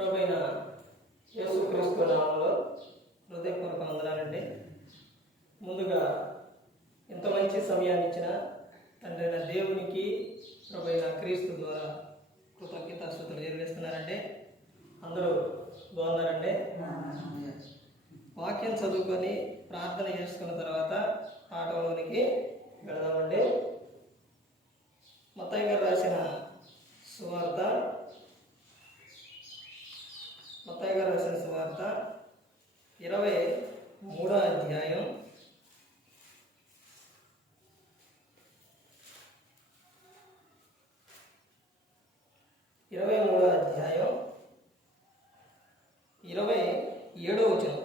ప్రభువైన యేసుక్రీస్తు నామములో హృదయపూర్వక వందనాలండి. ముందుగా ఇంత మంచి సమయాన్ని ఇచ్చిన తండ్రి అయిన దేవునికి ప్రభువైన క్రీస్తు ద్వారా కృతజ్ఞతాస్తుతులు చెల్లిస్తున్నారండి. అందరూ బాగున్నారండి. వాక్యం చదువుకొని ప్రార్థన చేసుకున్న తర్వాత పాఠంలోనికి వెళదామండి. మత్తయి గారు రాసిన సువార్త 23వ అధ్యాయం 27వ వచనం.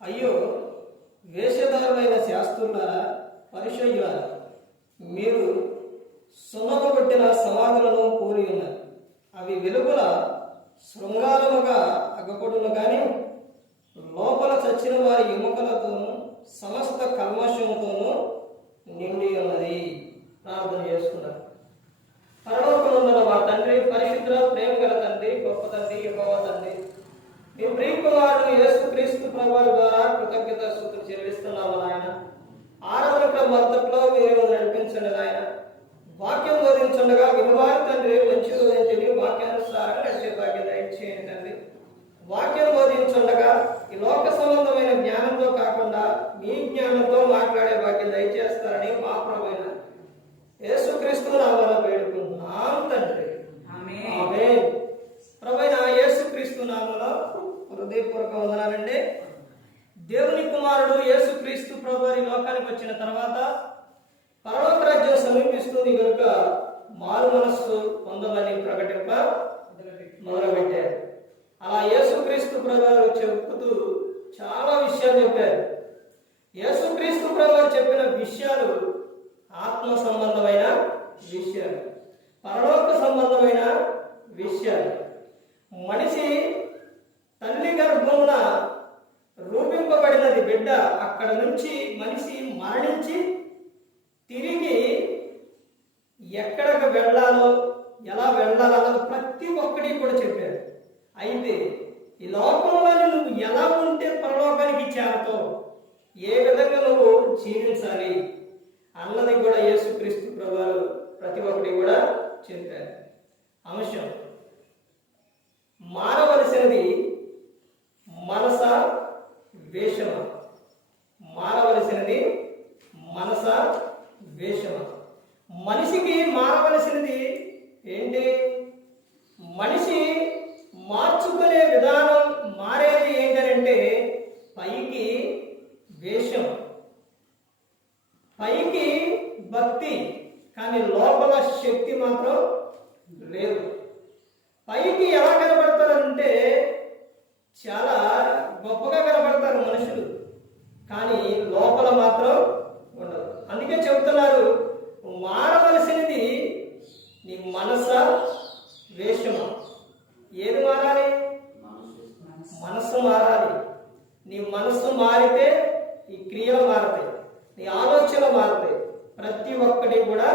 అయ్యో వేషధారులైన శాస్త్రులారా, పరిసయ్యులారా, మీరు సున్నగొట్టిన సమాధులను పోలి ఉన్నారు. అవి వెలుగుల శృంగారముగా అగపడును గాని లోపల చచ్చిన వారి ఎముకలతోనూ సమస్త కల్మషముతోనూ నిండి ఉన్నది. ప్రార్థన చేసుకున్నారు. పరలోకమందున్న మా తండ్రి, పరిశుద్ధ ప్రేమ గల తండ్రి, గొప్ప తండ్రి, యెహోవా తండ్రి, మీ ప్రియ కుమారుడు యేసుక్రీస్తు ప్రభువు ద్వారా కృతజ్ఞతాస్తుతులు చెల్లిస్తున్నాము నాయన. ఆరాధన మొదట్లో మీరు నడిపించండి నాయన. వాక్యం బోధించుండగా విలువారి తండ్రి మంచి తెలియ వాక్యానుసారంగా నడిచే భాగ్యం దయచేయండి తండ్రి. వాక్యం బోధించుండగా ఈ లోక సంబంధమైన జ్ఞానంతో కాకుండా మీ జ్ఞానంతో మాట్లాడే భాగ్యం దయచేస్తారని మా ప్రభువైన యేసుక్రీస్తు నామములో వేడుకుంటున్నాం తండ్రి. ఆమేన్. ప్రభువైన యేసుక్రీస్తు నామములో హృదయపూర్వక వందనాలండి. దేవుని కుమారుడు యేసుక్రీస్తు ప్రభువు ఈ లోకానికి వచ్చిన తర్వాత పరలోక రాజ్యం సమీపిస్తుంది కనుక మారు మనస్సు పొందమని ప్రకటింప మొదలుపెట్టారు. అలా యేసుక్రీస్తు ప్రభువు చెబుతూ చాలా విషయాలు చెప్పారు. యేసుక్రీస్తు ప్రభువు చెప్పిన విషయాలు ఆత్మ సంబంధమైన విషయాలు, పరలోక సంబంధమైన విషయాలు. మనిషి తల్లి గర్భమున రూపింపబడినది బిడ్డ, అక్కడ నుంచి మనిషి మరణించి తిరిగి ఎక్కడికి వెళ్ళాలో, ఎలా వెళ్ళాలన్నది ప్రతి ఒక్కటి కూడా చెప్పారు. అయితే ఈ లోకంలో నువ్వు ఎలా ఉంటే పరలోకానికి చేరతావు, ఏ విధంగా నువ్వు జీవించాలి అన్నది కూడా యేసుక్రీస్తు ప్రభువు ప్రతి ఒక్కటి కూడా చెప్పారు. అంశం మారవలసినది మనస వేషమ. మారవలసినది మనస వేషమ. మనిషికి మారవలసినది ఏంటి? మనిషి మార్చుకునే విధానం మారేది ఏంటంటే పైకి వేషం, పైకి భక్తి, కానీ లోపల శక్తి మాత్రం లేదు. పైకి ఎలా కనబడతారంటే చాలా గొప్పగా కనబడతారు మనుషులు, కానీ లోపల మాత్రం ఉండదు. అందుకే చెబుతున్నారు, మారవలసినది నీ మనస వేషమా. ఏది మారాలి? మనస్సు మారాలి. నీ మనస్సు మారితే ఈ క్రియలు మారుతాయి, నీ ఆలోచనలు మారుతాయి, ప్రతి ఒక్కటి కూడా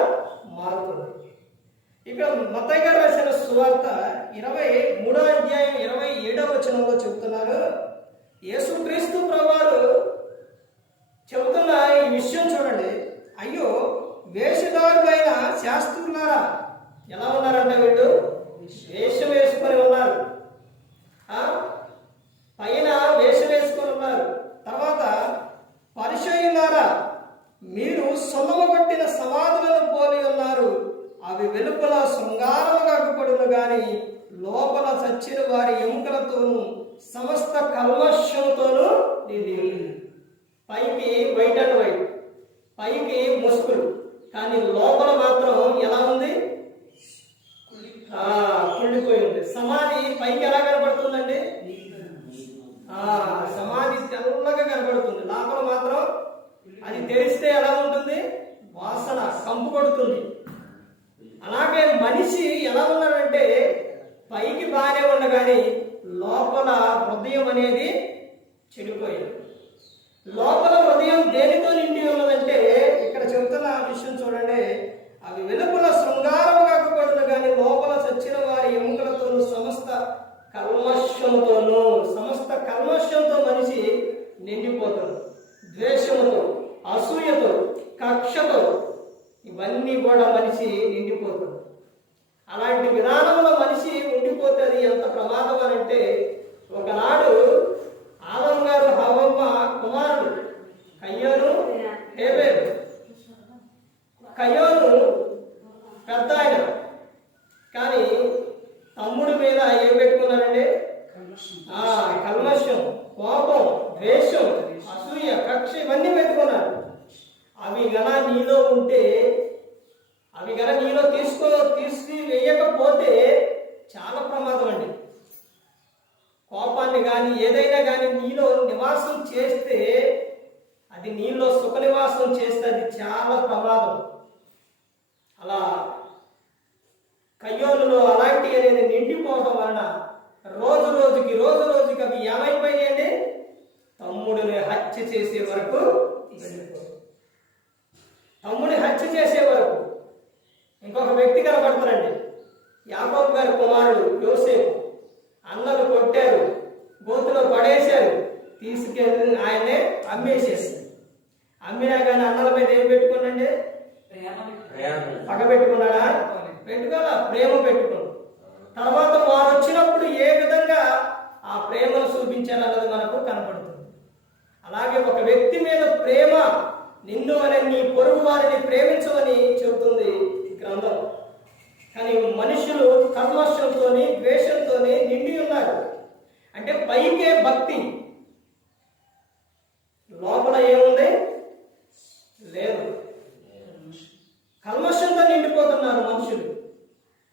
మారుతుంది. ఇక్కడ మత్తయి గారు రాసిన సువార్త 23వ అధ్యాయం 27వ వచనంలో చెబుతున్నారు. యేసుక్రీస్తు ప్రభువు చెబుతున్న ఈ విషయం చూడండి. అయ్యో వేషధారులైన శాస్త్రులారా, ఎలా ఉన్నారంటే వీళ్ళు వేషం వేసుకొని ఉన్నారు, పైన వేషం వేసుకొని ఉన్నారు. తర్వాత పరిసయ్యులారా, మీరు సొల్లమగొట్టిన సమాధులను పోలి ఉన్నారు. అవి వెలుపల శృంగారముగా అగుపడును గాని లోపల చచ్చిన వారి ఎముకలతోనూ సమస్త కల్మషంతోనూ నిండి. పైకి వైట్ అండ్ వైట్, పైకి ముసుగులు, కానీ లోపల మాత్రం ఎలా ఉంది? కుళ్ళిపోయి ఉంది. సమాధి పైకి ఎలా కనబడుతుందండి? సమాధి తెల్లగా కనబడుతుంది, లోపల మాత్రం అది తెరిస్తే ఎలా ఉంటుంది? వాసన కంపు కొడుతుంది. అలాగే మనిషి ఎలా ఉన్నాడంటే పైకి బాగానే ఉండగాని లోపల హృదయం అనేది చెడిపోయింది. లోపల హృదయం దేనితో నిండి ఉన్నదంటే ఇక్కడ చెబుతున్న విషయం చూడండి. అవి వెలుపల శృంగారముగా కానీ లోపల చచ్చిన వారి ఎముకలతో సమస్త అలాంటి విధానంలో మనిషి ఉండిపోతే అది ఎంత ప్రమాదం అని అంటే, ఒకనాడు ఆదం గారు హవ్వ కుమారుడు కయ్యోను హేబేలు. కయ్యోను పెద్ద ఆయన, కానీ తమ్ముడి మీద ఏం పెట్టుకున్నారండి? కల్మషం, కోపం, ద్వేషం, అసూయ, కక్ష ఇవన్నీ పెట్టుకున్నారు. అవి గన నీలో ఉంటే, అవి గన నీలో తీసి వేయకపోతే చాలా ప్రమాదం అండి. కోపాన్ని కానీ ఏదైనా కానీ నీలో నివాసం చేస్తే, అది నీలో సుఖ నివాసం చేస్తే అది చాలా ప్రమాదం. అలా కయ్యోనులో అలాంటి అనేది నిండిపోవడం వలన రోజు రోజుకి అవి ఏమైపోయాయండి? తమ్ముడిని హత్య చేసే వరకు, తమ్ముడిని హత్య చేసే వరకు. ఇంకొక వ్యక్తి కనబడతారండి, యాకోబు గారి కుమారుడు యోసేపు. అన్నలు కొట్టారు, గోతులో పడేశారు, తీసుకెళ్ళి ఆయన్నే అమ్మేసేసారు. అమ్మినా కానీ అన్నల మీద ఏం పెట్టుకున్నాండి? పగ పెట్టుకున్నాడా? పెట్టుకోవాలా, ప్రేమ పెట్టుకున్నాడు. తర్వాత వారు వచ్చినప్పుడు ఏ విధంగా ఆ ప్రేమను చూపించాలన్నది మనకు కనపడుతుంది. అలాగే ఒక వ్యక్తి మీద ప్రేమ, నిన్ను అనే నీ పొరుగు వారిని ప్రేమించమని చెబుతుంది గ్రంథం. కానీ మనుషులు కల్మషంతో ద్వేషంతో నిండి ఉన్నారు. అంటే పైకే భక్తి, లోపల ఏముంది? లేదు. కల్మషంతో నిండిపోతున్నారు మనుషులు.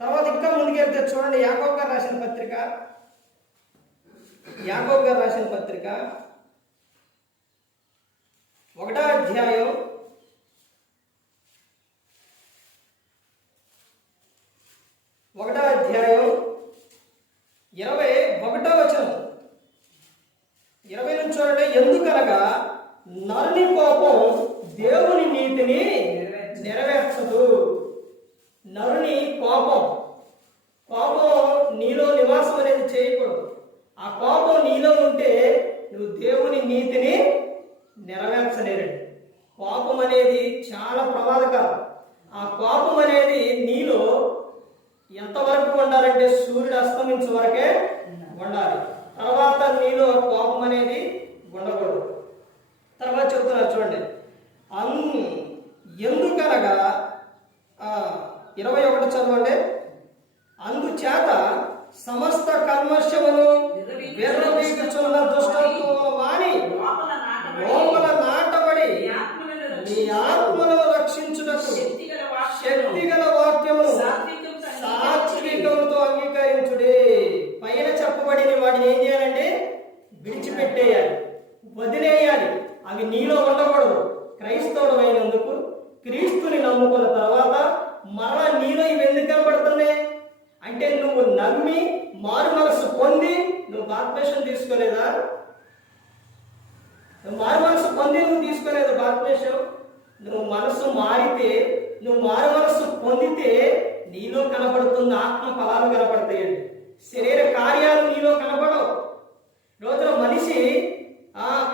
తర్వాత ఇంకా ముందుకెళ్తే చూడండి, యాకోబు గారు రాసిన పత్రిక 1వ అధ్యాయం 21వ వచనం, 20 నుంచి చూడండి. ఎందుకనగా నరుని కోపం దేవుని నీతిని నెరవేర్చదు. నరుని కోపం నీలో నివాసం అనేది చేయకూడదు. ఆ కోపం నీలో ఉంటే నువ్వు దేవుని నీతిని నెరవేర్చలేరండి. కోపం అనేది చాలా ప్రమాదకరం. ఆ కోపం అనేది నీలో ఎంతవరకు ఉండాలంటే సూర్యుడు అస్తమించే వరకే ఉండాలి. తర్వాత నీలో కోపం అనేది ఉండకూడదు. తర్వాత చెబుతున్నారు చూడండి, ఎందుకనగా 21 చదవండి. అందుచేత సమస్త కల్మషమును విర్రవీగుచున్న దుష్టత్వము మాని లోపల నాటబడి నీ ఆత్మలను రక్షించుటకు శక్తిగల వాక్యమును సాత్వికముతో అంగీకరించుడే. పైన చెప్పబడిన వాటిని ఏం చేయాలంటే విడిచిపెట్టేయాలి, వదిలేయాలి. అవి నీలో ఉండకూడదు. క్రైస్తవుడు అయినందుకు, క్రీస్తుని నమ్ముకున్న తర్వాత మరలా నీలో ఇవి ఎందుకు కనబడుతున్నాయి అంటే, నువ్వు నమ్మి మారు మనసు పొంది నువ్వు బాప్తిసం తీసుకోలేదా? నువ్వు మారు మనసు పొంది నువ్వు తీసుకోలేదు బాప్తిసం. నువ్వు మనసు మారితే, నువ్వు మారు మనసు పొందితే నీలో కనబడుతున్న ఆత్మ ఫలాలు కనబడతాయండి. శరీర కార్యాలు నీలో కనబడవు. రోజున మనిషి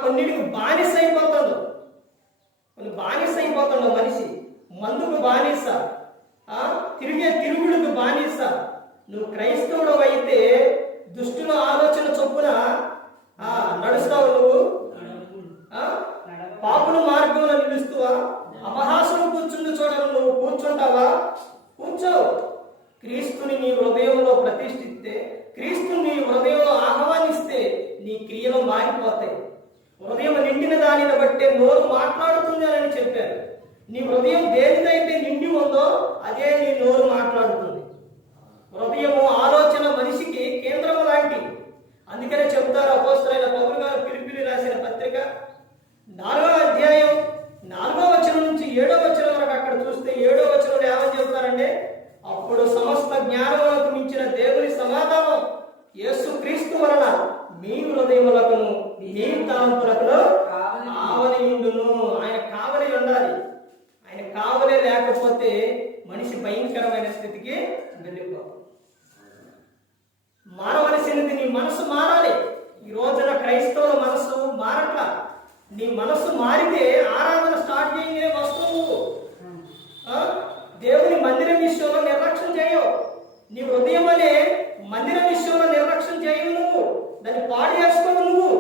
కొన్నిటికి బానిస అయిపోతాడు. మనిషి మందుకు బానిస, తిరుగుడుకు బానిస. నువ్వు క్రైస్తవుడు అయితే దుష్టుల ఆలోచన చొప్పున నడుస్తావు. నువ్వు పాపుల మార్గంలో నిలుస్తావా? అపహాసం కూర్చుండి చూడాలి, నువ్వు కూర్చుంటావా? కూర్చోవు. క్రీస్తుని నీ హృదయంలో ప్రతిష్ఠిస్తే, క్రీస్తుని నీ హృదయంలో ఆహ్వానిస్తే నీ క్రియలు మారిపోతాయి. హృదయం నిండిన దానిని బట్టే నోరు మాట్లాడుతుంది అని చెప్పారు. నీ హృదయం దేనిదైతే నిండి ఉందో అదే నీ నోరు మాట్లాడుతుంది. హృదయము ఆలోచన మనిషికి కేంద్రము లాంటి. అందుకనే చెప్తారు అపోస్తలుడైన పౌలు గారు ఫిలిప్పీయులకు రాసిన పత్రిక 4వ అధ్యాయం 4వ వచనం నుంచి 7వ వచనం వరకు అక్కడ చూస్తే 7వ వచనంలో ఏమని చెప్తారంటే, అప్పుడు సమస్త జ్ఞానములకు మించిన దేవుని సమాధానం యేసు క్రీస్తు వలన మీ హృదయములకును మీ తలంపులకు కావలియుండును. ఆయన కావలి ఉండాలి. ఆయన కావలే లేకపోతే మనిషి భయంకరమైన స్థితికి వెళ్ళిపోతాడు. మారవలసినది నీ మనసు మారాలి. ఈ రోజున క్రైస్తవుల మనసు మారట్లా. నీ మనసు మారితే ఆరాధన స్టార్ట్ చేయగానే వస్తువు. దేవుని మందిరం విషయంలో నిర్లక్ష్యం చేయవు. నీ హృదయం అనే మందిర విషయంలో నిర్లక్ష్యం చేయవు నువ్వు, దాన్ని పాడు చేసుకోవు నువ్వు,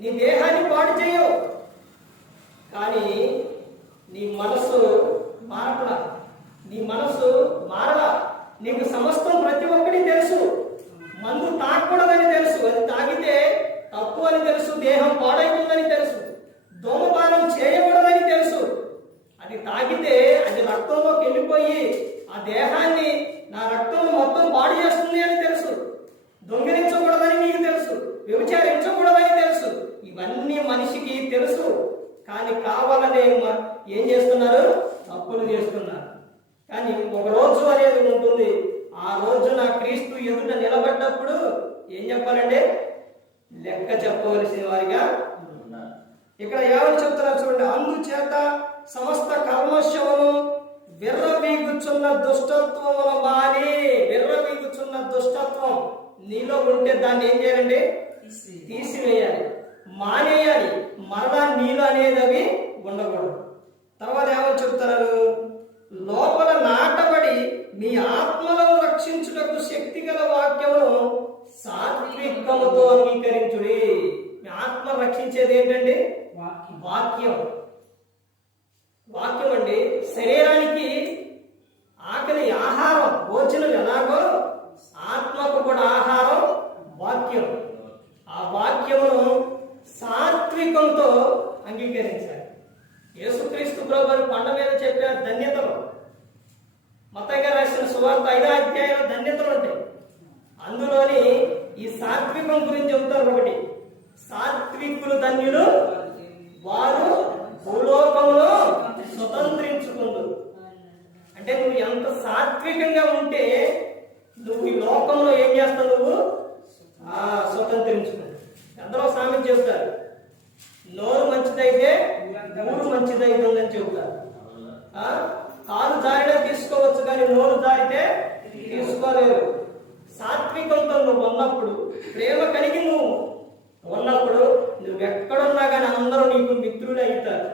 నీ దేహాన్ని పాడు చేయవు. కానీ నీ మనసు మారలా, నీ మనసు మారలా. నీకు సమస్తం ప్రతి ఒక్కటి తెలుసు. మందు తాగకూడదని తెలుసు, అది తాగితే తప్పు అని తెలుసు, దేహం పాడైతుందని తెలుసు. ధూమపానం చేయకూడదని తెలుసు, అది తాగితే అది రక్తంలోకి వెళ్ళిపోయి ఆ దేహాన్ని, నా రక్తం మొత్తం పాడు చేస్తుంది అని తెలుసు. దొంగిలించకూడదని నీకు తెలుసు, వ్యభిచారించకూడదని తెలుసు. ఇవన్నీ మనిషికి తెలుసు. కానీ కావాలనే ఏం చేస్తున్నారు? తప్పులు చేస్తున్నారు. కానీ ఒక రోజు అనేది ఉంటుంది. ఆ రోజు నా క్రీస్తు ఎదుట నిలబడ్డప్పుడు ఏం చెప్పాలంటే లెక్క చెప్పవలసిన వారిగా ఉన్నారు. ఇక్కడ ఏమని చెప్తున్నారు చూడండి. అందుచేత సమస్త కల్మషమును విర్రవీగుచున్న దుష్టత్వమును మాని. విర్రవీగుచున్న దుష్టత్వం నీలో ఉంటే దాన్ని ఏం చేయాలండి? తీసివేయాలి, మానేయాలి. మరలా నీలో అనేది అవి ఉండకూడదు. తర్వాత ఏమని చెప్తున్నారు? లోపల నాటబడి మీ ఆత్మలను రక్షించుటకు శక్తి గల వాక్యమును సాత్వికముతో అంగీకరించుడి. మీ ఆత్మ రక్షించేది ఏంటండి? వాక్యం. వాక్యం అండి. శరీరానికి ఆకలి ఆహారం, భోజనం ఎలాగో ఆత్మకు కూడా ఆహారం వాక్యం. ఆ వాక్యమును సాత్వికంతో అంగీకరించాలి. యేసుక్రీస్తు ప్రభువు కొండ మీద చెప్పిన ధన్యతలు, మత్తయి గారు రాసిన సువార్త 5వ అధ్యాయంలో ధన్యతలు ఉంటాయి. అందులోని ఈ సాత్వికం గురించి చెబుతారు. ఒకటి, సాత్వికులు ధన్యులు, వారు భూలోకంలో స్వతంత్రించుకుంటారు. అంటే నువ్వు ఎంత సాత్వికంగా ఉంటే నువ్వు ఈ లోకంలో ఏం చేస్తావు? నువ్వు స్వతంత్రించుకుంటావు. ఎందరో సామెత చెబుతారు, నోరు మంచిదైతే ఊరు మంచిదైతుందని చెబుతారు. కాలు జారినా తీసుకోవచ్చు, కానీ నోరు జారితే తీసుకోలేరు. సాత్వికంతో నువ్వు ఉన్నప్పుడు, ప్రేమ కలిగి నువ్వు ఉన్నప్పుడు, నువ్వు ఎక్కడున్నా కానీ అందరూ నీకు మిత్రులు అవుతారు.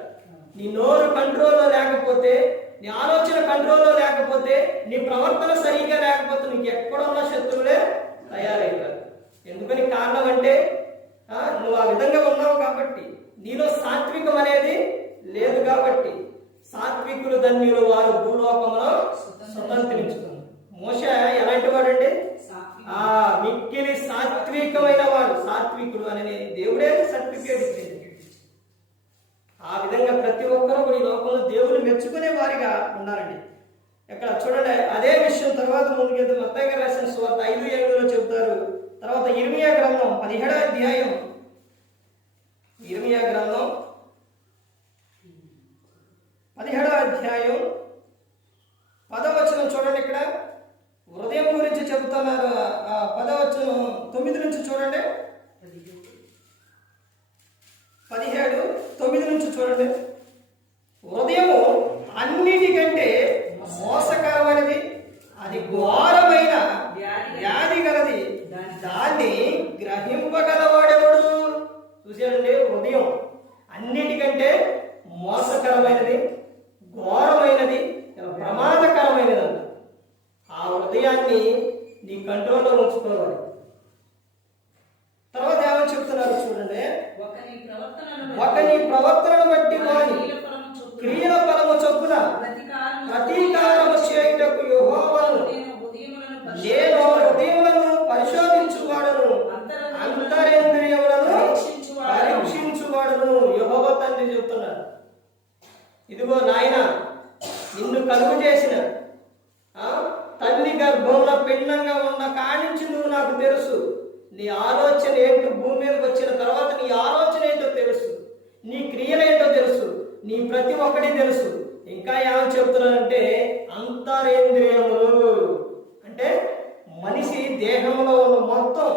నీ నోరు కంట్రోల్లో లేకపోతే, నీ ఆలోచన కంట్రోల్లో లేకపోతే, నీ ప్రవర్తన సరిగ్గా లేకపోతే నీకు ఎక్కడున్న శత్రువులే తయారవుతారు. ఎందుకని కారణం అంటే నువ్వు ఆ విధంగా ఉన్నావు కాబట్టి, నీలో సాత్వికం అనేది లేదు కాబట్టి. సాత్వికులు ధన్యులు, వారు భూలోకంలో స్వతంత్రించుకున్నారు. మోషే ఎలాంటి వాడండి? మిక్కిలి సాత్వికమైన వాడు. సాత్వికుడు అనే దేవుడే సర్టిఫికేట్ ఇచ్చింది. ఆ విధంగా ప్రతి ఒక్కరూ కూడా ఈ లోకంలో దేవుని మెచ్చుకునే వారిగా ఉన్నారండి. ఇక్కడ చూడండి, అదే విషయం తర్వాత ముందుకెళ్తే మత్తయి గారు రాసిన సువార్త 5:7లో చెబుతారు. తర్వాత ఇర్మియా గ్రంథం 17వ అధ్యాయం, ఇర్మియా గ్రంథం 17వ అధ్యాయం 10వ వచనం చూడండి. ఇక్కడ హృదయం గురించి చెబుతున్నారు. 10వ వచనం 9 నుంచి చూడండి. 17:9 నుంచి చూడండి. హృదయము అన్నిటికంటే మోసకరమైనది, అది ఘోరమైన వ్యాధి గలది, దాన్ని గ్రహింపగలవాడెవడు? చూసారండి, హృదయం అన్నిటికంటే మోసకరమైనది, ఘోరమైనది, ప్రమాదకరమైనది అంట. ఆ హృదయాన్ని నీ కంట్రోల్లో ఉంచుకోవాలి. తర్వాత ఏమని చెప్తున్నారు చూడండి. ఒకని ప్రవర్తనను బట్టి వాని క్రియల ఫలము చొప్పున ప్రతీకారము చేయుటకు యెహోవాను నేను హృదయములను పరిశోధించువాడను, అంతరేంద్రియములను పరీక్షించువాడను. యెహోవా తండ్రి చెప్తున్నారు, ఇదిగో నాయన, నిన్ను కలుగు చేసిన తల్లి గర్భంలో పిండంగా ఉన్న కానించి నువ్వు నాకు తెలుసు. నీ ఆలోచన ఏంటో, భూమి మీదకి వచ్చిన తర్వాత నీ ఆలోచన ఏంటో తెలుసు, నీ క్రియలేంటో తెలుసు, నీ ప్రతి ఒక్కటి తెలుసు. ఇంకా ఏమని చెప్తున్నానంటే అంతరేంద్రియములు అంటే మనిషి దేహంలో ఉన్న మొత్తం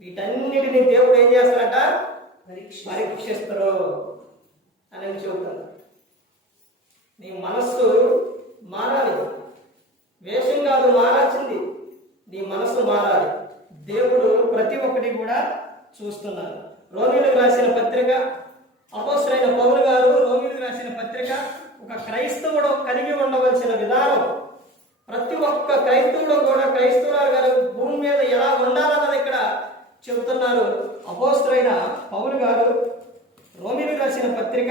వీటన్నిటిని దేవుడు ఏం చేస్తారట? పరీక్షిస్తారు అని చెబుతాను. నీ మనస్సు మారాలి. వేషం కాదు మారాల్సింది, నీ మనస్సు మారాలి. దేవుడు ప్రతి ఒక్కటి కూడా చూస్తున్నారు. రోమీయులకు రాసిన పత్రిక, అపోస్తలుడైన పౌలు గారు రోమీయులకు రాసిన పత్రిక ఒక క్రైస్తవుడు కలిగి ఉండవలసిన విధానం, ప్రతి ఒక్క క్రైస్తవుడు కూడా క్రైస్తవురాలు గారు భూమి మీద ఎలా ఉండాలన్నది ఇక్కడ చెబుతున్నారు అపోస్తలుడైన పౌలు గారు. రోమీయులకు రాసిన పత్రిక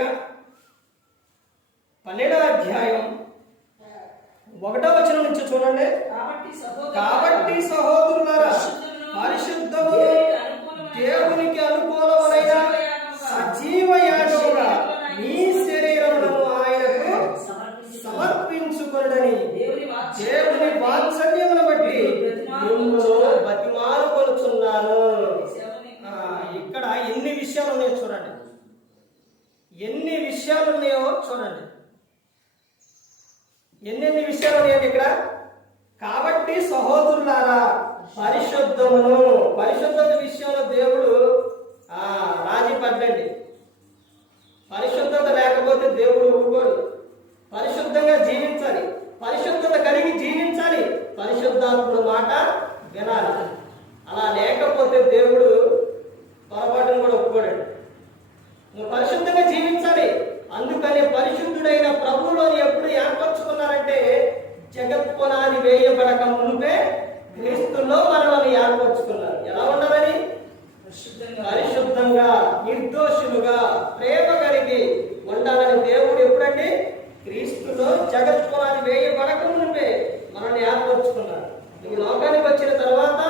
12వ అధ్యాయం 1వ వచనం నుంచి చూడండి. కాబట్టి సహోదరులారా, పరిశుద్ధము దేవునికి అనుకూలమైన సజీవ యాగముగా మీ శరీరములను ఆయనకు సమర్పించుకొనుడని దేవుని వాత్సల్యమును బట్టి మిమ్మును బతిమాలుకొనుచున్నాను. ఇక్కడ ఎన్ని విషయాలు ఉన్నాయో చూడండి, ఎన్ని విషయాలు ఉన్నాయో చూడండి, ఎన్నెన్ని విషయాలు ఉన్నాయండి ఇక్కడ. కాబట్టి సహోదరులారా, పరిశుద్ధత విషయంలో దేవుడు రాజీ పడ్డండి. పరిశుద్ధత లేకపోతే దేవుడు ఊరుకోడు. పరిశుద్ధంగా జీవించాలి, పరిశుద్ధత కలిగి జీవించాలి, పరిశుద్ధాత్ముడు మాట వినాలి. అలా లేకపోతే దేవుడు పొరపాటును కూడా ఒప్పుకోడండి. నువ్వు పరిశుద్ధంగా జీవించాలి. అందుకని పరిశుద్ధుడైన ప్రభువులోని ఎప్పుడు ఏర్పరచుకున్నారంటే జగత్ పునాది వేయబడక మునుపే క్రీస్తులో మనల్ని ఏర్పరచుకున్నారు. ఎలా ఉండాలని? పరిశుద్ధంగా, నిర్దోషులుగా, ప్రేమ కలిగి ఉండాలని దేవుడు ఎప్పుడంటే క్రీస్తులో జగత్ పునాది వేయబడక మునుపే మనల్ని ఏర్పరచుకున్నారు. ఈ లోకానికి వచ్చిన తర్వాత,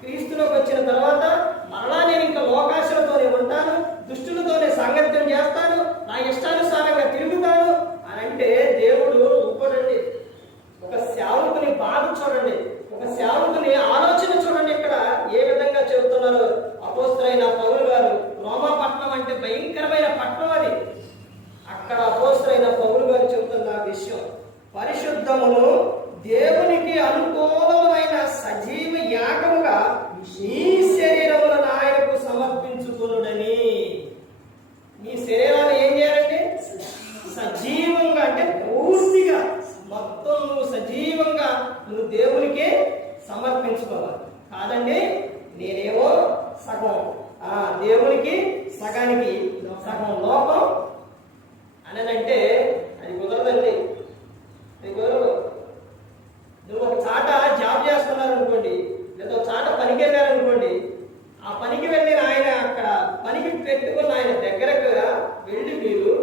క్రీస్తులోకి వచ్చిన తర్వాత మరలా నేను ఇంకా లోకాశలతోనే ఉంటాను, దుష్టులతోనే సాంగత్యం చేస్తాను, నా ఇష్టానుసారంగా తిరుగుతాను అని అంటే దేవుడు ఒప్పుకోడండి. ఒక సేవకుని బాధ చూడండి, ఒక సేవకుని ఆలోచన చూడండి. ఇక్కడ ఏ విధంగా చెబుతున్నారు అపోస్తలుడైన పౌలు గారు. రోమా పట్టణం అంటే భయంకరమైన పట్టణం అది. అక్కడ అపోస్తలుడైన పౌలు గారు చెబుతున్న విషయం, పరిశుద్ధమును దేవునికి అనుకూలమైన సజీవ యాగముగా మీ శరీరములను ఆయనకు సమర్పించుకొనుడని. మీ శరీరాలు ఏం చేయాలంటే సజీవంగా, అంటే పూర్తిగా మొత్తం నువ్వు సజీవంగా నువ్వు దేవునికి సమర్పించుకోవాలి. కాదండి నేనేమో సగం దేవునికి సగానికి సగం లోకం అనేదంటే అది కుదరదండి. అది కుదరదు. నువ్వు ఒక చాట జాబ్ చేస్తున్నారనుకోండి, లేదా ఒక చాట పనికి వెళ్ళారనుకోండి, ఆ పనికి వెళ్ళిన ఆయన అక్కడ పనికి పెట్టుకున్న ఆయన దగ్గరకు వెళ్ళి మీరు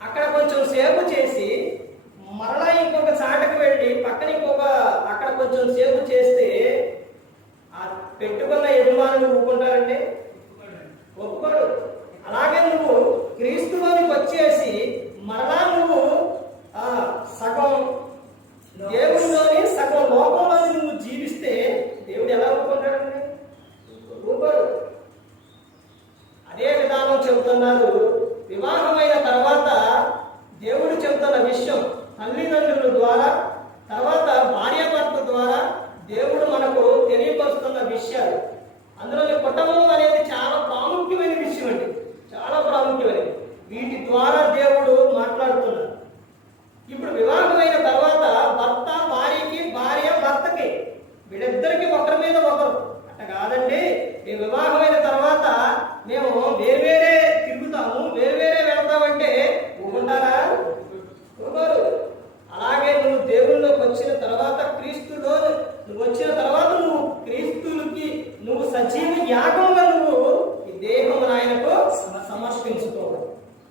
అక్కడ కొంచెం సేపు చేసి మరలా ఇంకొక చాటకు వెళ్ళి పక్కన ఇంకొక అక్కడ కొంచెం సేపు చేస్తే ఆ పెట్టుకున్న యజమానులు ఒప్పుకుంటారండి? ఒప్పుకోడు. అలాగే నువ్వు క్రీస్తులోనికి వచ్చేసి మరలా నువ్వు సగం దేవుడిలోని సగం లోకంలోని నువ్వు జీవిస్తే దేవుడు ఎలా ఒప్పుకుంటాడండి? ఒప్పుకోడు. అదే విధానం చెబుతున్నారు. వివాహమైన తర్వాత దేవుడు చెబుతున్న విషయం తల్లిదండ్రుల ద్వారా, తర్వాత భార్యాభర్త ద్వారా దేవుడు మనకు తెలియపరుస్తున్న విషయాలు. అందులో కుటుంబం అనేది చాలా ప్రాముఖ్యమైన విషయం అండి, చాలా ప్రాముఖ్యమైనది. వీటి ద్వారా దేవుడు మాట్లాడుతున్నాడు. ఇప్పుడు వివాహమైన తర్వాత భర్త భార్యకి, భార్య భర్తకి, వీళ్ళిద్దరికి ఒకరి మీద ఒకరు అట్ట కాదండి. మేము వివాహమైన తర్వాత మేము వేరే తిరుగుతాము, వేరే వెళ్తామంటే ఉంటారా? అలాగే నువ్వు దేవుళ్ళలోకి వచ్చిన తర్వాత, క్రీస్తులో నువ్వు వచ్చిన తర్వాత నువ్వు క్రీస్తులకి నువ్వు సజీవ యాగంగా నువ్వు ఈ దేహం ఆయనకు సమర్పించుకోవాలి.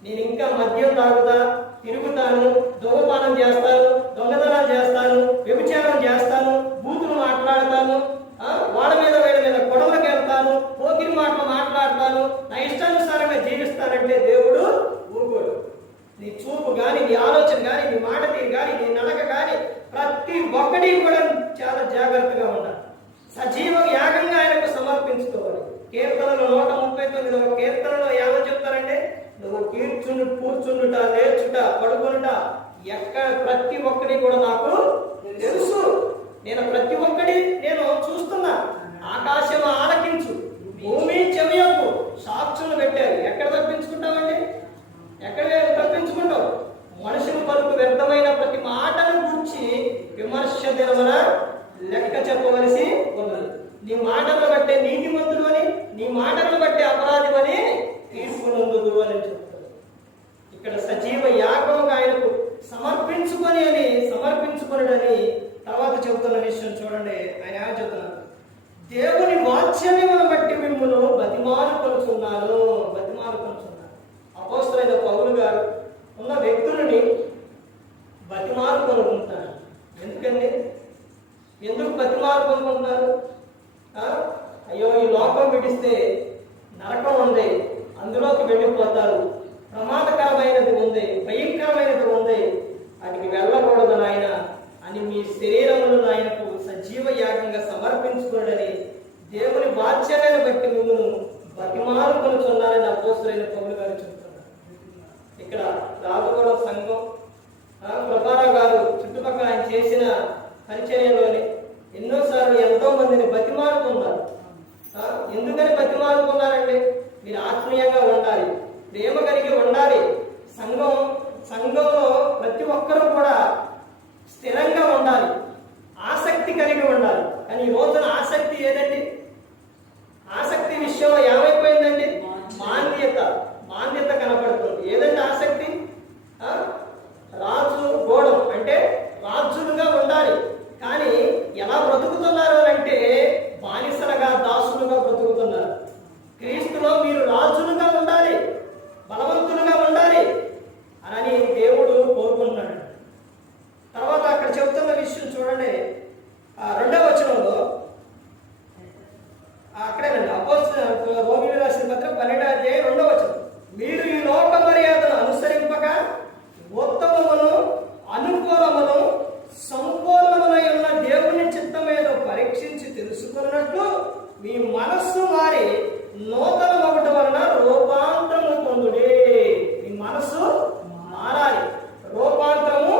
నేను ఇంకా మద్యం తాగుతా, తిరుగుతాను, ధూమపానం చేస్తాను, దొంగతనాలు చేస్తాను, వ్యభిచారం చేస్తాను, బూతులు మాట్లాడతాను, వాళ్ళ మీద వీళ్ళ మీద గొడవలకు వెళ్తాను, పోకిరి మాటలు మాట్లాడతాను, నా ఇష్టానుసారంగా జీవిస్తానంటే దేవుడు ఊరుకోడు. నీ చూపు కానీ, నీ ఆలోచన కానీ, నీ మాట తీరు కానీ, నీ నడక కానీ ప్రతి ఒక్కటి కూడా చాలా జాగ్రత్తగా ఉండాలి. సజీవ యాగంగా ఆయనకు సమర్పించుకోవాలి. కీర్తనలో 139 కీర్తనలో ఏమని చెప్తారంటే, నువ్వు కూర్చుండుట, లేచుట, పడుకొనుట ఎక్కడ ప్రతి ఒక్కటి కూడా నాకు తెలుసు. నేను ప్రతి ఒక్కటి నేను చూస్తున్నా. ఆకాశం ఆలకించు, భూమి చెవియకు సాక్షులు పెట్టారు. ఎక్కడ తప్పించుకుంటామండి? ఎక్కడ తప్పించుకుంటావు? మనుషులు పలుకు వ్యర్థమైన ప్రతి మాటను గురించి విమర్శ దినమున లెక్క చెప్పవలసి ఉన్నది. నీ మాటలను బట్టే నీతిమంతుడు అని, నీ మాటలను బట్టే అపరాధి అని తీర్పు నొందుదు అని చెప్తారు. ఇక్కడ సజీవ యాగంగా ఆయనకు సమర్పించుకొని సమర్పించుకొనుడని దేవుని వాత్సల్యమును బట్టి మిమ్మల్ని బతిమాలుకొనుచున్నాను. అపోస్తలుడైన పౌలు గారు ఉన్న వ్యక్తులని బతిమాలుకొనుకుంటున్నారు. ఎందుకండి? ఎందుకు బతిమాలుకొనుకుంటున్నారు? అయ్యో, ఈ లోకం విడిస్తే నరకం ఉంది, అందులోకి వెళ్ళిపోతారు, ప్రమాదకరమైనది ఉంది, భయంకరమైనది ఉంది, వాటికి వెళ్ళకూడదు నాయన అని మీ శరీరములను ఆయనకు సజీవ యాగంగా సమర్పించుకోడని దేవుని వాత్సల్యాన్ని బట్టి మిమ్మల్ని బతిమాలుకొనుచున్నారని అపోస్తలుడైన పౌలు గారు చెప్తున్నారు. ఇక్కడ రాజగూడెం సంఘం, కృపారావు గారు చుట్టుపక్కల ఆయన చేసిన పరిచర్యలోని ఎన్నోసార్లు ఎంతో మందిని బతిమాలుకున్నారు. ఎందుకని బతిమాలుకున్నారండి? మీరు ఆత్మీయంగా ఉండాలి, ప్రేమ కలిగి ఉండాలి. సంఘంలో ప్రతి ఒక్కరూ కూడా స్థిరంగా ఉండాలి, ఆసక్తి కలిగి ఉండాలి. కానీ ఈ రోజున ఆసక్తి ఏదండి? ఆసక్తి విషయంలో ఏమైపోయిందండి? మాన్యత కనపడుతుంది. ఏదండి ఆసక్తి? రాజు గోడం అంటే రాజులుగా ఉండాలి. కానీ ఎలా బ్రతుకుతున్నారు అంటే బానిసలుగా, దాసులుగా బ్రతుకుతున్నారు. క్రీస్తులో మీరు రాజులుగా ఉండాలి, బలవంతులుగా ఉండాలి అని దేవుడు కోరుకుంటున్నాడు. తర్వాత అక్కడ చెబుతున్న విషయం చూడండి, 2వ వచనంలో అక్కడేనండి రోమిలకు రాసిన పత్రిక 12వ అధ్యాయం 2వ వచనం. మీరు ఈ లోక మర్యాదను అనుసరింపక ఉత్తమమును అనుకూలమును సంపూర్ణమునై ఉన్న దేవుని చిత్తమేదో పరీక్షించి తెలుసుకున్నట్టు మీ మనస్సు మారి నూతన ఒకటి వలన రూపాంతరము పొందుడి. మీ మనస్సు మారాలి, రూపాంతరము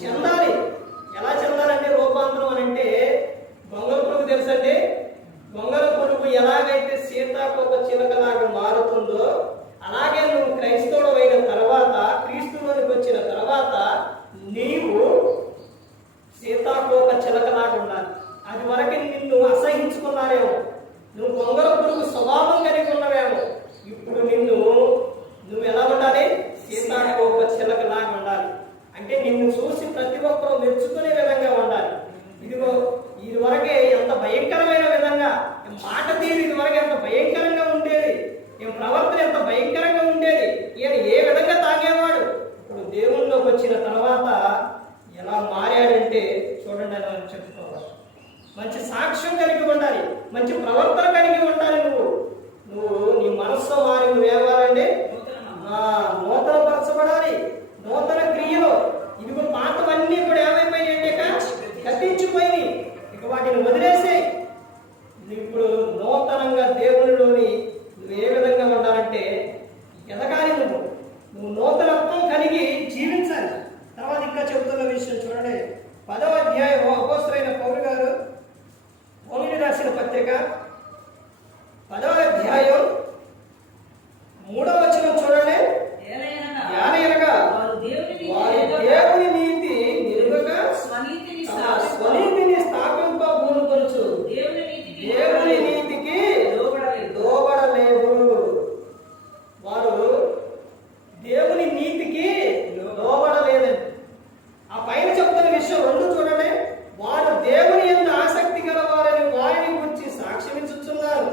చెందాలి. ఎలా చెందాలంటే రూపాంతరం అని అంటే గొంగళ పురుగు తెలుసండి. గొంగళ పురుగు ఎలాగైతే సీతాకోక చిలకలాగా మారుతుందో అలాగే నువ్వు క్రైస్తవుడు అయిన తర్వాత, క్రీస్తులోనికి వచ్చిన తర్వాత నీవు సీతాకోక చిలకలాగా ఉండాలి. అది వరకు నిన్ను అసహించుకున్నారేమో, నువ్వు గొంగళ పురుగు స్వభావం కలిగి ఉన్నవేమో. ఇప్పుడు నువ్వు ఎలా ఉండాలి? సీతాకోక చిలకలాగా ఉండాలి. అంటే నిన్ను చూసి ప్రతి ఒక్కరూ మెచ్చుకునే విధంగా ఉండాలి. ఇదిగో ఇది వరకే ఎంత భయంకరమైన విధంగా మాట తీరు ఇది వరకు ఎంత భయంకరంగా ఉండేది, ప్రవర్తన ఎంత భయంకరంగా ఉండేది, ఈయన ఏ విధంగా తాగేవాడు, ఇప్పుడు దేవుళ్ళలోకి వచ్చిన తర్వాత ఎలా మారాడంటే చూడండి అని మనం చెప్పుకోవాలి. మంచి సాక్ష్యం కలిగి ఉండాలి, మంచి ప్రవర్తన కలిగి ఉండాలి. నువ్వు నీ మనస్సు మారి నువ్వేవాలండి? నూతన పరచబడాలి, నూతన క్రియలో. ఇదిగో పాతవన్నీ కూడా ఏమైపోయినాయంటే కట్టించిపోయి ఇక వాటిని వదిలేసాయి. ఇప్పుడు నూతనంగా దేవునిలోని నువ్వు ఏ విధంగా ఉండాలంటే ఎదగాలి. నువ్వు నూతనత్వం కలిగి జీవించాలి. తర్వాత ఇంకా చెబుతున్న విషయం చూడండి, 10వ అధ్యాయం అపోస్తలుడైన పౌలు గారు రోమీయులకు రాసిన పత్రిక 10వ అధ్యాయం 3వ వచనం చూడండి. ఏలయనగా వారు దేవుని నీతి నిలువక స్వనీతిని స్థాపింపబూనుకొనుచు దేవుని నీతికి లోబడలేదు. వారు దేవుని నీతికి లోబడలేదండి. ఆ పైన చెప్తున్న విషయం 2 చూడండి. వారు దేవుని యందు ఆసక్తి గలవారని వారిని గురించి సాక్ష్యమిచ్చుచున్నారు,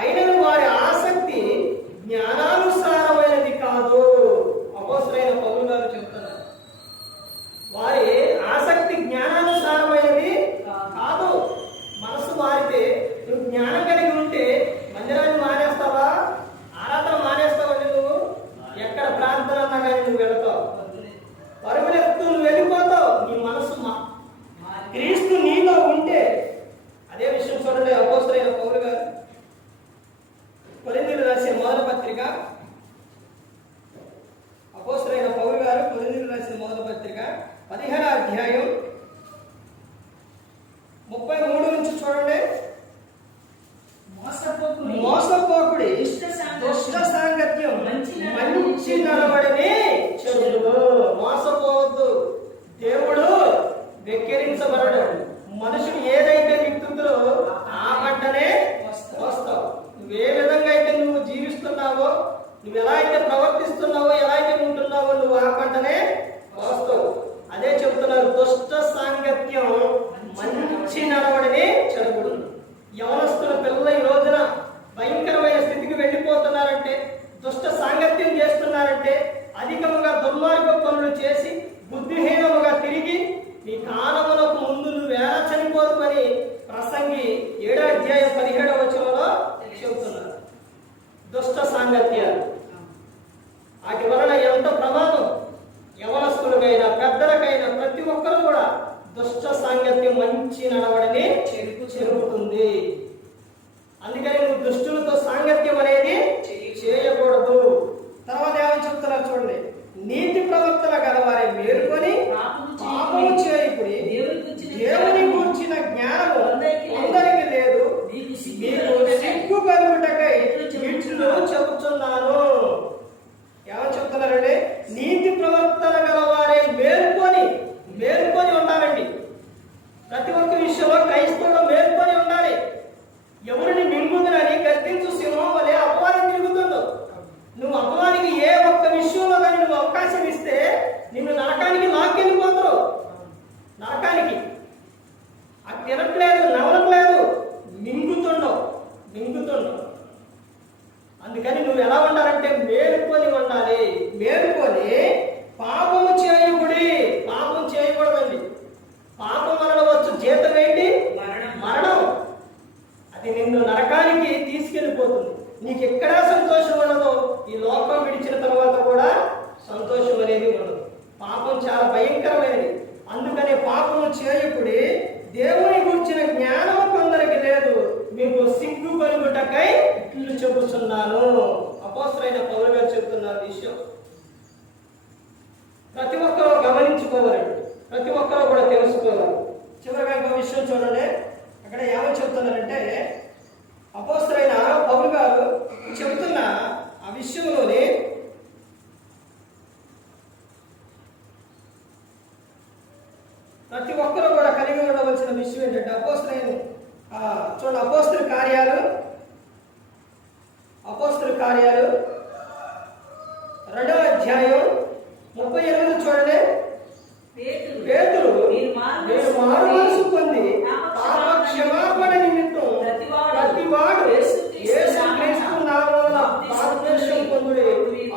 అయినను వారి ఆసక్తి జ్ఞానానుసారమైనది కాదు. అపోస్తలుడైన పౌలు గారు చెప్తున్నారు, వారి ఆసక్తి జ్ఞానానుసారమైనది కాదు. మనసు మారితే, నువ్వు జ్ఞానం కలిగి ఉంటే మందిరాన్ని మానేస్తావా, ఆరాధన మానేస్తావండి. నువ్వు ఎక్కడ ప్రార్థన అన్నా కానీ నువ్వు వెళతావు, పరుగులెత్తు నువ్వు వెళ్ళిపోతావు. నీ మనసు క్రీస్తు నీలో ఉంటే. అదే విషయం చూడండి, అపోస్తలుడైన పౌలు గారు కొరింథీయులకు రాసిన మొదటి పత్రిక, అపోస్తలుడైన పౌలు గారు కొరింథీయులకు రాసిన మొదటి పత్రిక 15వ అధ్యాయం 33 నుంచి చూడండి. మోసపోకుడి దుష్ట సాంగత్యం మంచి నడవడిని చెడులు. మోసపోవద్దు. దేవుడు వెక్కిరించబడడు. మనుషులు ఏదైతే విత్తుతుందో ఆ పంటనే వస్తావు. నువ్వు ఏ విధంగా అయితే నువ్వు జీవిస్తున్నావో, నువ్వు ఎలా అయితే ప్రవర్తిస్తున్నావో, ఎలా అయితే ఉంటున్నావో నువ్వు ఆ పంటనే వస్తావు. అదే చెబుతున్నారు, దుష్ట సాంగత్యం మంచి నడవడిని చెడుగుడు. అధ్యాయం 17వ వచనంలో చెబుతున్నారు. దుష్ట సాంగత్యాలు, వాటి వలన ఎంత ప్రమాదం. యవనస్తులకైనా పెద్దలకైనా ప్రతి ఒక్కరు కూడా దుష్ట సాంగత్యం మంచి నడవడని చెరుపుతుంది. అందుకని నువ్వు దుష్టులతో సాంగత్యం అనేది చేయకూడదు. తర్వాత ఏమని చెప్తున్నారు చూడండి, నీతి ప్రవర్తన గలవారే మేలుకొని పాపము చేయకుడి, దేవుని గూర్చిన జ్ఞానము అందరికి లేదు, మీకు సిగ్గు కలుగుటకై ఇట్లు చెబుతున్నాను. ఏమని చెప్తున్నారండి? నీతి ప్రవర్తన గలవారే మేలుకొని ఉండాలండి. ప్రతి ఒక్క విషయంలో క్రైస్తవుడు మేలుకొని ఉండాలి. ఎవరిని మింగుదునని గద్దించు సింహం వలె అపవాది తిరుగుతుండు. నువ్వు అపవాదికి ఏ ఒక్క విషయంలో కానీ నువ్వు అవకాశం ఇస్తే నిన్ను నరకానికి లాక్కెళ్ళిపోతారు. నరకానికి అది తినట్లేదు, నవలట్లేదు, మింగుతుండవు. అందుకని నువ్వు ఎలా ఉండాలంటే మేలుకొని ఉండాలి. మేలుకొని పాపము చేయకుడి. పాపం చేయకూడదండి. పాపం వలన వచ్చు జీతం ఏంటి? మరణం. అది నిన్ను నరకానికి తీసుకెళ్ళిపోతుంది. నీకు ఎక్కడా సంతోషం ఉండదు. ఈ లోకం విడిచిన తర్వాత కూడా సంతోషం అనేది ఉండదు. పాపం చాలా భయంకరమైనది. అందుకనే పాపము చేయకుడి, దేవుని గురించిన జ్ఞానం కొందరికి లేదు, మీకు సిగ్గు కలుగుటకై ఇట్లు చెబుతున్నాను. అపోస్తలుడైన పౌలు గారు చెబుతున్నారు విషయం. ప్రతి ఒక్కరూ గమనించుకోవాలండి. ప్రతి ఒక్కరూ కూడా తెలుసుకోవాలి. చివరిగా ఇంకో విషయం చూడండి, అక్కడ ఏమని చెప్తున్నారంటే అపోస్తలుడైన పౌలు గారు చెబుతున్న ఆ విషయంలోని ప్రతి ఒక్కరూ కూడా కలిగి ఉండవలసిన విషయం ఏంటంటే అపోస్తలుడైన చూడండి, అపోస్తలుల కార్యాలు 2వ అధ్యాయం 38 చూడండి. పేతురు మీరు మారుమనసు పొంది పాప క్షమాపణ నిమిత్తం ప్రతివాడు యేసుక్రీస్తు నామమున బాప్తిస్మం పొందుడి,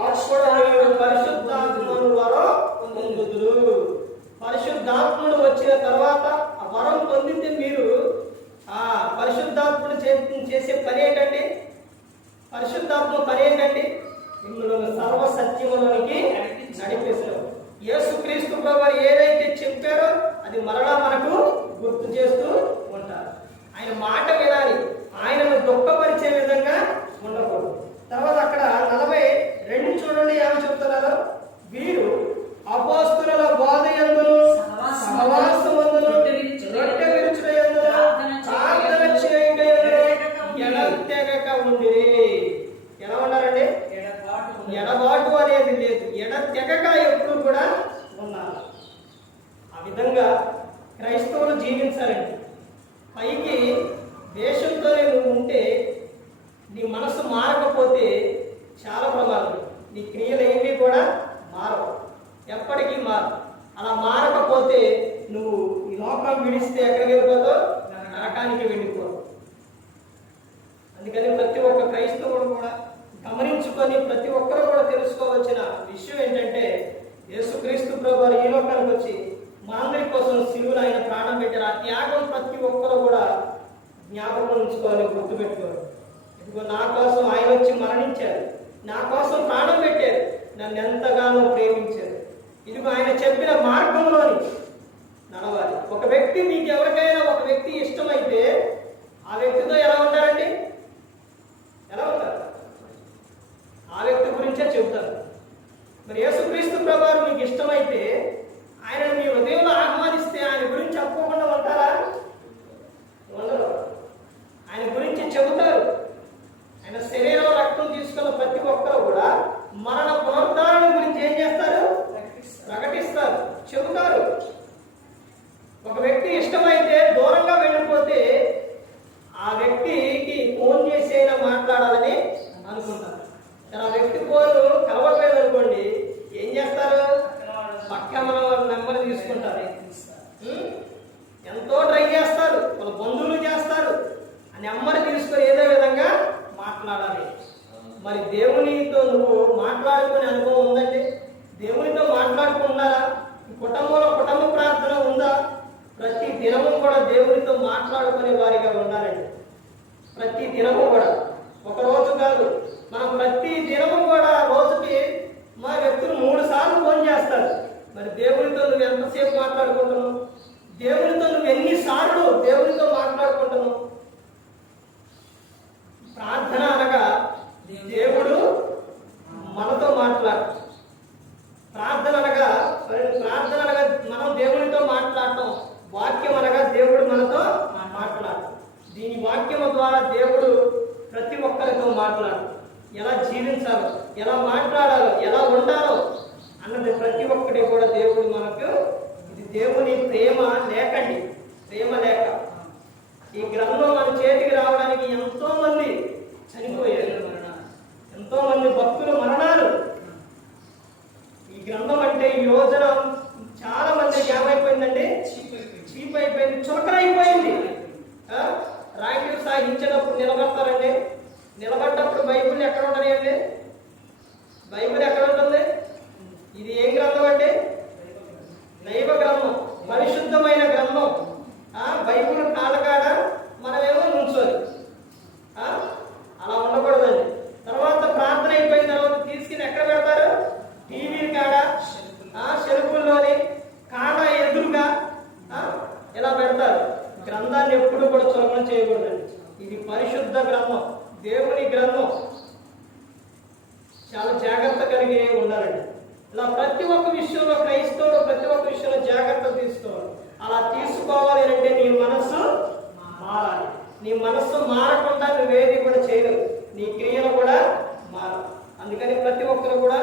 అప్పుడు మీరు పరిశుద్ధాత్మను వరం పొందుదురు. పరిశుద్ధాత్ముడు వచ్చిన తర్వాత ఆ వరం పొందితే మీరు ఆ పరిశుద్ధాత్ముడు చేసే పని ఏంటండి? పరిశుద్ధాత్మ పని ఏంటండి? మిమ్మల్ని సర్వ సత్యములోనికి నడిపిస్తారు. యేసుక్రీస్తు ప్రభువు ఏదైతే చెప్పారో అది మరలా మనకు గుర్తు చేస్తూ ఉంటారు. ఆయన మాట వినాలి, ఆయనను దుఃఖపరిచే విధంగా ఉండకూడదు. తర్వాత అక్కడ 42 చూడండి ఏమని చెప్తున్నారు. వీరు అపోస్తలుల బోధ యందును సహవాసమందును రొట్టె విరుచుట యందును ప్రార్థన చేయుట యందును ఎడతెగక ఉండిరి. ఎలా ఉన్నారండి? ఎడబాటు అనేది లేదు. ఎడతెగక ఎప్పుడు కూడా ఉన్నారు. ఆ విధంగా క్రైస్తవులు జీవించాలండి. పైకి దేశంతోనే నువ్వు ఉంటే నీ మనసు మారకపోతే చాలా ప్రమాదం. నీ క్రియలు ఏమీ కూడా మారవు, ఎప్పటికీ మారు. అలా మారకపోతే నువ్వు ఈ లోకం విడిస్తే ఎక్కడికి వెళ్ళిపోతావు? నరకానికి వెళ్ళిపోతావు. అందుకని ప్రతి ఒక్క క్రైస్తవుడు కూడా గమనించుకొని ప్రతి ఒక్కరు కూడా తెలుసుకోవాల్సిన విషయం ఏంటంటే యేసుక్రీస్తు ప్రభువు ఈ లోకానికి వచ్చి మా అందరి కోసం సిలువలో ఆయన ప్రాణం పెట్టారు. ఆ త్యాగం ప్రతి ఒక్కరు కూడా జ్ఞాపకం ఉంచుకోవాలి, గుర్తుపెట్టుకోవాలి. ఇదిగో నా కోసం ఆయన వచ్చి మరణించారు, నా కోసం ప్రాణం పెట్టారు, నన్ను ఎంతగానో ప్రేమించారు. ఇదిగో ఆయన చెప్పిన మార్గంలోని నడవాలి. ఒక వ్యక్తి, మీకు ఎవరికైనా ఒక వ్యక్తి ఇష్టమైతే ఆ వ్యక్తితో ఎలా ఉంటారండి? ఎలా ఉంటారు? ఆ వ్యక్తి గురించే చెబుతారు. మరి యేసుక్రీస్తు ప్రభువు మీకు ఇష్టమైతే ఆయన మీ హృదయంలో ఆహ్వానిస్తే ఆయన గురించి చెప్పుకోకుండా ఉంటారా? ఉండరు. ఆయన గురించి చెబుతారు. ఆయన శరీరం రక్తం తీసుకున్న ప్రతి ఒక్కరు కూడా మరణ పునరుద్ధరణ గురించి ఏం చేస్తారు? ప్రకటిస్తారు, చెబుతారు. ఒక వ్యక్తి ఇష్టమైతే దూరంగా వెళ్ళిపోతే ఆ వ్యక్తికి ఫోన్ చేసి అయినా మాట్లాడాలని అనుకుంటారు. ఆ వ్యక్తి ఫోన్ కలవట్లేదు అనుకోండి, ఏం చేస్తారు? పక్కన నెంబర్ తీసుకుంటారు. ఎంతో ట్రై చేస్తారు, వాళ్ళ బంధువులు చేస్తారు. ఆ నెంబర్ తీసుకొని ఏదో విధంగా మాట్లాడాలి. మరి దేవునితో నువ్వు మాట్లాడుకునే అనుభవం ఉందండి? దేవునితో మాట్లాడుకున్నారా? కుటుంబంలో కుటుంబ ప్రార్థన ఉందా? ప్రతి దినము కూడా దేవునితో మాట్లాడుకునే వారిగా ఉండాలండి. ప్రతి దినము కూడా, ఒక రోజు కాదు, మనం ప్రతి దినము కూడా రోజుకి మా వ్యక్తులు 3 సార్లు ఫోన్ చేస్తారు. మరి దేవునితో నువ్వు ఎంతసేపు మాట్లాడుకుంటున్నావు? దేవునితో నువ్వు ఎన్నిసార్లు దేవునితో మాట్లాడుకుంటున్నావు? ప్రార్థన అనగా దేవుడు మనతో మాట్లాడు. ప్రార్థన అనగా మనం దేవునితో మాట్లాడటం. వాక్యం అనగా దేవుడు మనతో మాట్లాడు. దీని వాక్యము ద్వారా దేవుడు ప్రతి ఒక్కరితో మాట్లాడు. ఎలా జీవించాలో, ఎలా మాట్లాడాలో, ఎలా ఉండాలో అన్నది ప్రతి ఒక్కటి కూడా దేవుడు మనకు, ఇది దేవుని ప్రేమ లేకండి, ప్రేమ లేక. ఈ గ్రంథం మన చేతికి రావడానికి ఎంతో మంది చనిపోయారు, ఎంతో మంది భక్తుల మరణాలు. ఈ గ్రంథం అంటే ఈ రోజున చాలా మందికి ఏమైపోయిందండి? చీప్ అయిపోయింది, చులకనైపోయింది. రాంకి సాగించేటప్పుడు నిలబడతారండి. నిలబడ్డప్పుడు బైబిల్ ఎక్కడ ఉంటాయండి? బైబిల్ ఎక్కడ ఉంటుంది? ఇది ఏం గ్రంథం అండి? దైవ గ్రంథం, పరిశుద్ధమైన గ్రంథం. బైబిల్ కాలకాడ మనమేమో నుంచోని అలా ఉండకూడదండి. తర్వాత ప్రార్థన అయిపోయిన తర్వాత తీసుకుని ఎక్కడ పెడతారు? టీవీ కాడ, షెల్ఫుల్లోని కాడ ఎదురుగా ఇలా పెడతారు. గ్రంథాన్ని ఎప్పుడు కూడా చులకన చేయకూడదండి. ఇది పరిశుద్ధ గ్రంథం, దేవుని గ్రంథం. చాలా జాగ్రత్త కలిగి ఉండాలండి. ఇలా ప్రతి ఒక్క విషయంలో క్రైస్తవుడు ప్రతి ఒక్క విషయంలో జాగ్రత్త తీసుకోవాలి. అలా తీసుకోవాలి అంటే నీ మనస్సు మారాలి. నీ మనస్సు మారకుండా నువ్వేది కూడా చేయలేవు, నీ క్రియలు కూడా మారాలి. అందుకని ప్రతి ఒక్కరు కూడా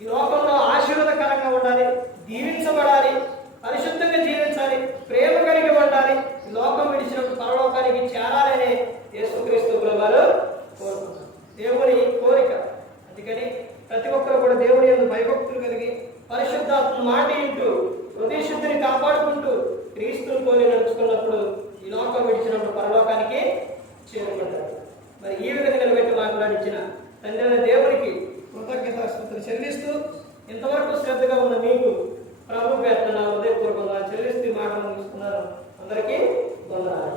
ఈ లోకంలో ఆశీర్వాదకరంగా ఉండాలి, దీవించబడాలి, పరిశుద్ధంగా జీవించాలి, ప్రేమ కలిగి ఉండాలి. ఈ లోకం విడిచినప్పుడు పరలోకానికి చేరాలనే యేసుక్రీస్తు ప్రభువారు కోరుకుంటారు. దేవుని కోరిక. అందుకని ప్రతి ఒక్కరు కూడా దేవుని యందు భయభక్తులు కలిగి పరిశుద్ధాత్మ మాట ఇంటూ హృదయ శుద్ధిని కాపాడుకుంటూ క్రీస్తుని పోలి నడుచుకున్నప్పుడు ఈ లోకం విడిచినప్పుడు పరలోకానికి చేరుకుంటారు. మరి ఈ విధంగా నిలబెట్టి మాట్లాడించిన తండ్రి దేవునికి కృతజ్ఞతాస్తుతులు చెల్లిస్తూ ఇంతవరకు శ్రద్ధగా ఉన్న మీకు ప్రభు పేరున హృదయపూర్వకంగా చెల్లిస్తూ మాటలు ముగిస్తున్నారు. అందరికీ వందనాలు.